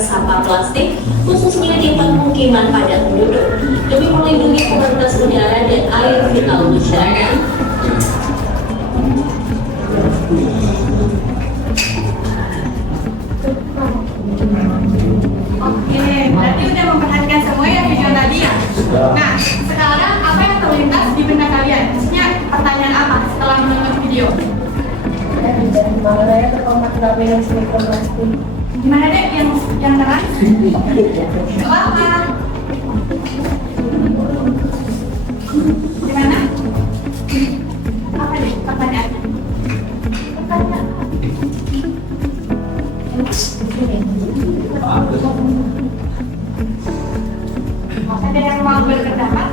mengumpulkan sampah plastik, khususnya di permukiman padat penduduk, demi melindungi kualitas udara dan air vital masyarakat. Oke, berarti udah memperhatikan semua ya video tadi ya? Nah, sekarang apa yang terlintas di benak kalian? Maksudnya pertanyaan apa setelah menonton video? Gimana ya terkontaminasi mikroplastik? Gimana deh yang terang? Apa? Gimana? Apa deh pertanyaannya? Pertanyaan apa? Ada yang mau berpendapat?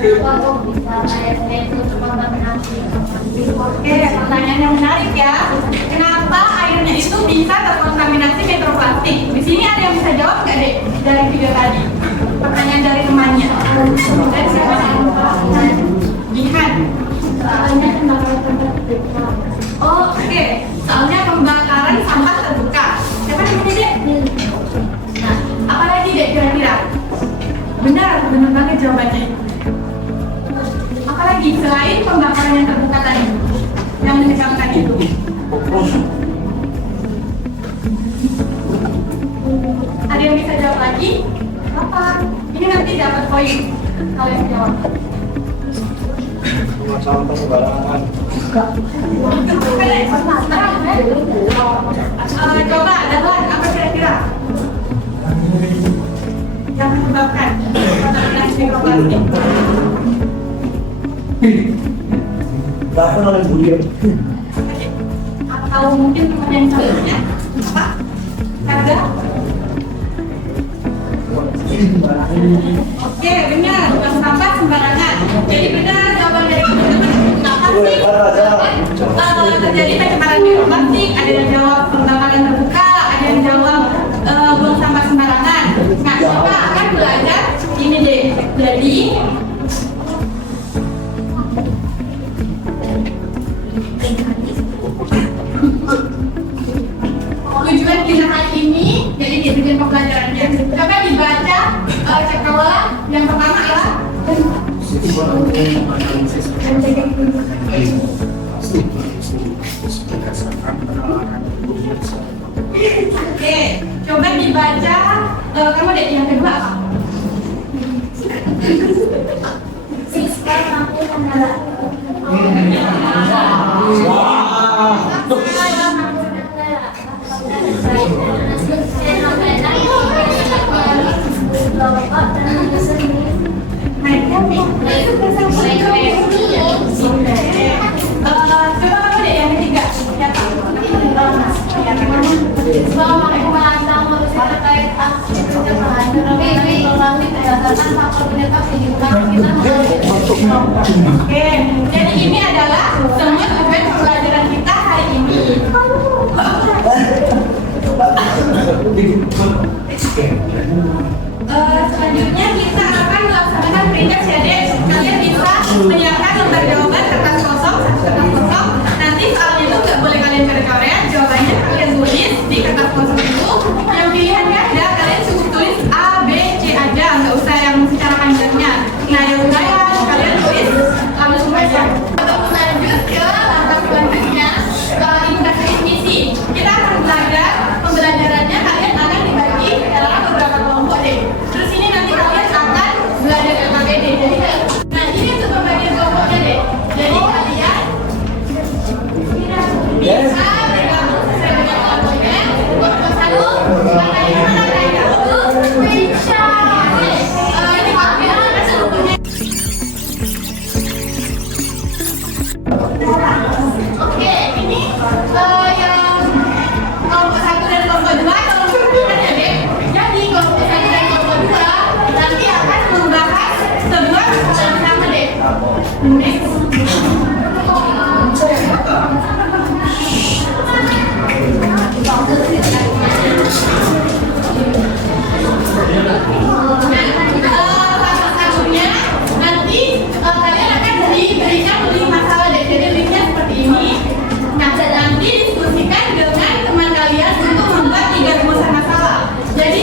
Kalau bisa airnya itu terkontaminasi. Oke, pertanyaan yang menarik ya. Kenapa airnya itu bisa terkontaminasi mikroplastik? Di sini ada yang bisa jawab nggak deh dari video tadi? Pertanyaan dari temannya. Dari siapa? Jihan. Soalnya kembali terbuka. Oh, oke. Soalnya pembakaran sampah terbuka. Siapa namanya dek? Nah, apalagi dek kira-kira? Benar banget jawabannya. Apalagi selain pembakaran yang terbuka tadi, yang menyebabkan itu? Ada yang bisa jawab lagi? Apa? Ini nanti dapat poin kalau yang jawab. Sampah sembarangan. Coba dapat apa kira-kira yang menyebabkan kontaminasi mikroplastik? Datang oleh beliau. Atau mungkin teman yang sebelumnya apa? Harga? Oke, benar. Buang sampah sembarangan. Jadi benar jawaban dari teman-teman. Kenapa sih terjadi pencemaran mikroplastik? Ada yang jawab pembakaran terbuka, ada yang jawab buang sampah sembarangan. Nah, kita akan belajar ini deh. Jadi tujuan kita hari ini, jadi di tujuan pembelajarannya. Coba dibaca cekawala yang pertama adalah oke, coba dibaca kamu deh yang kedua apa? Siswa mampu mengelak. Coba kamu deh yang ketiga. Siswa mampu menantang manusia terkait aksi pencegahan fenomena mikroplastik berdasarkan faktor penyebab lingkungan sekitar. Oke, jadi ini adalah semua tujuan pembelajaran kita hari ini. Selanjutnya kita akan melaksanakan pre-test ya dek. Kalian bisa menyiapkan lembar jawaban kertas kosong, kertas kosong. Nanti soalnya itu nggak boleh kalian coret-coret, jawabannya kalian tulis di kertas kosong itu. Yang pilihannya ada, kalian cukup tulis A, B, C aja, nggak usah yang secara panjangnya. Nah yang udah kalian tulis langsung aja. Untuk lanjut ke langkah selanjutnya, integrasi misi. Kita akan belajar pembelajarannya kalian akan dibagi dalam beberapa kelompok deh. Terus ini nanti kalian akan belajar KKBD. Jadi, nah ini untuk pembagian kelompoknya deh. Jadi kalian bisa bergabung sesuai dengan kelompoknya. Kelompok satu, makanya mana kalian? Ini waktunya sebelumnya. Oke, ini yang kelompok satu dan kelompok dua kalau menurut ya deh. Jadi kelompok satu dan kelompok dua nanti akan membahas sebuah persoalan sama deh. Next. Kelompok satunya nanti kalian akan diberikan link masalah deh. Jadi linknya seperti ini. Nah, nanti diskusikan dengan teman kalian untuk membuat 3 rumusan masalah. Jadi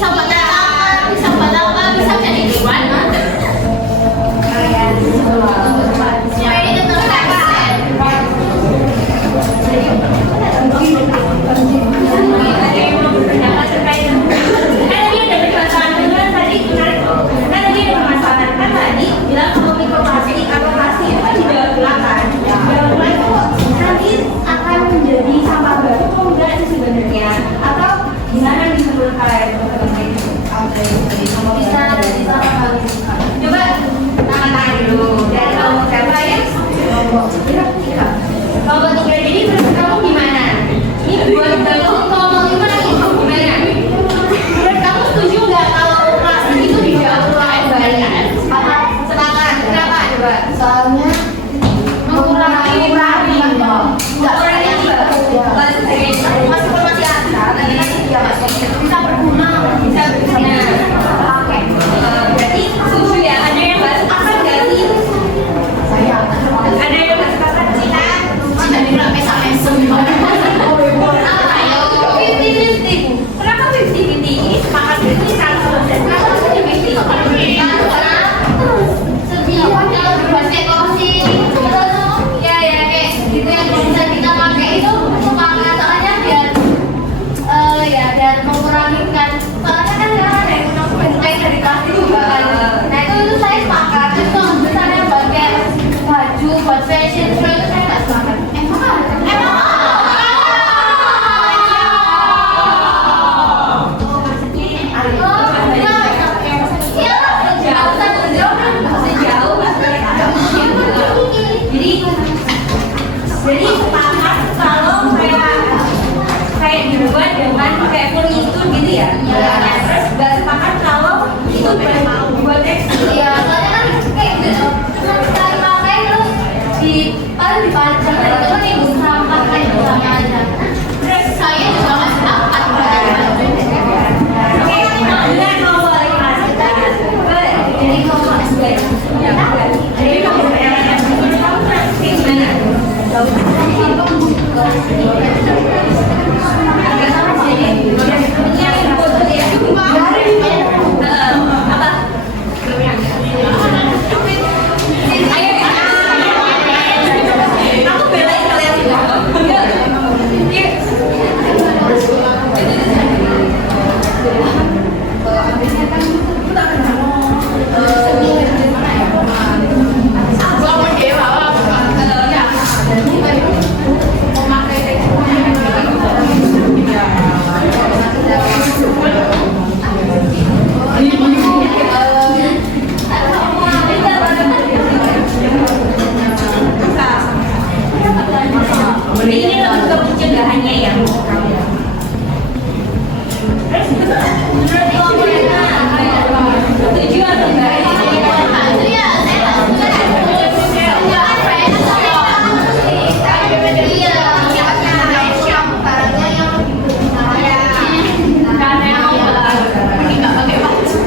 bisa buat tangan, bisa buat apa, bisa jadi hewan. Jadi tetap keren. bilang kalau mikroplastik atau plastik itu kan di dalam belakang. Dalam belakang itu nanti akan menjadi sampah baru atau enggak sih sebenarnya? Atau gimana nih menurut kalian? Bisa jadi sampah baru. Coba tangan-tangan dulu. Dari kamu siapa ya? Kalau bentuk kayak gini menurut kamu gimana? Ini buat kamu ngomong gimana? Gimana? Menurut kamu setuju nggak kalau plastik itu didaur ulang kembali? Sepakat. Kenapa? Coba. Soalnya mengurangi meskipun masih ada, tapi bisa berguna. Oke. Berarti setuju ya? Ada yang nggak sepakat nggak sih? Ada yang nggak sepakat sih? Jadi berapa mesem? Ayo, 50-50. Kenapa 50-50? Ini sepakat itu 100%. Kenapa jadi 50-50? Dan mengurangi kan, soalnya kan sekarang ada yang bentuk dari plastik juga kan. Nah itu saya sepakat. Terus kalau misalnya buat kayak baju, buat fashion show itu saya nggak sepakat. Jadi sepakat kalau kayak dibuat dengan kayak furnitur gitu ya. Terus gak sepakat kalau itu dibuat tekstil. Iya, soalnya kan kayak gitu. Sekali pakai terus paling dipajang itu kan ibu sampah kayak gitu sama aja. Terus saya juga nggak sepakat. Oke, kemudian mau balik lagi. Jadi kalau jadi kamu ini lebih ke pencegahannya ya. Terus menurut kamu setuju atau enggak? Itu ya saya nggak suka. Jangan friend. Iya, caranya yang karena yang nggak pakai baju.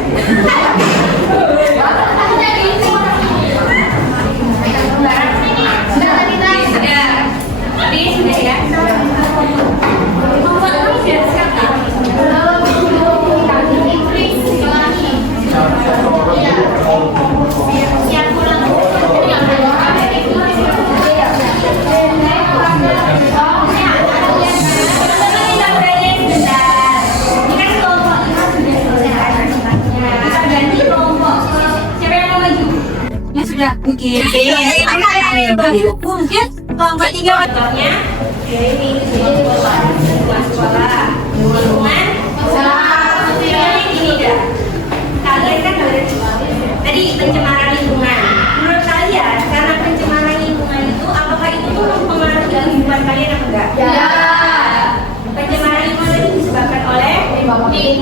Sudah ya. Membuat kamu sudah siap kan? Siap pulang. Sudah bikin kelompok 3 contohnya dari sekolah lingkungan ini gini dah. Kalian kan tadi pencemaran lingkungan. Menurut kalian karena pencemaran lingkungan itu apakah itu tuh mempengaruhi kehidupan kalian atau enggak? Ya. Pencemaran lingkungan itu disebabkan oleh mikroplastik